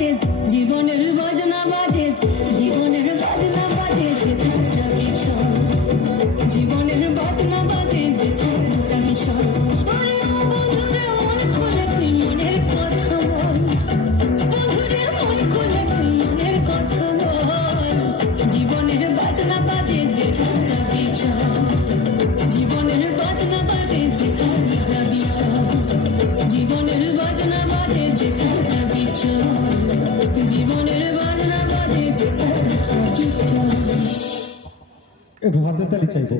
বাজে জীবনের বাজনা বাজে জীবনের বাজনা বাজে যেথায় যাবি চল জীবনের বাজনা বাজে যেথায় যাবি চল আরে ও বন্ধুরে মন খুলে তুই মনের কথা বল বন্ধুরে মন খুলে তুই মনের কথা বল জীবনের বাজনা বাজে যেথায় যাবি চল জীবনের বাজনা বাজে যেথায় যাবি চল জীবনের বাজনা বাজে যেথায় যাবি চল জীবনের বাজনা বাজে যেথায় যাবি চল একটু হাতে তালি চাইবো।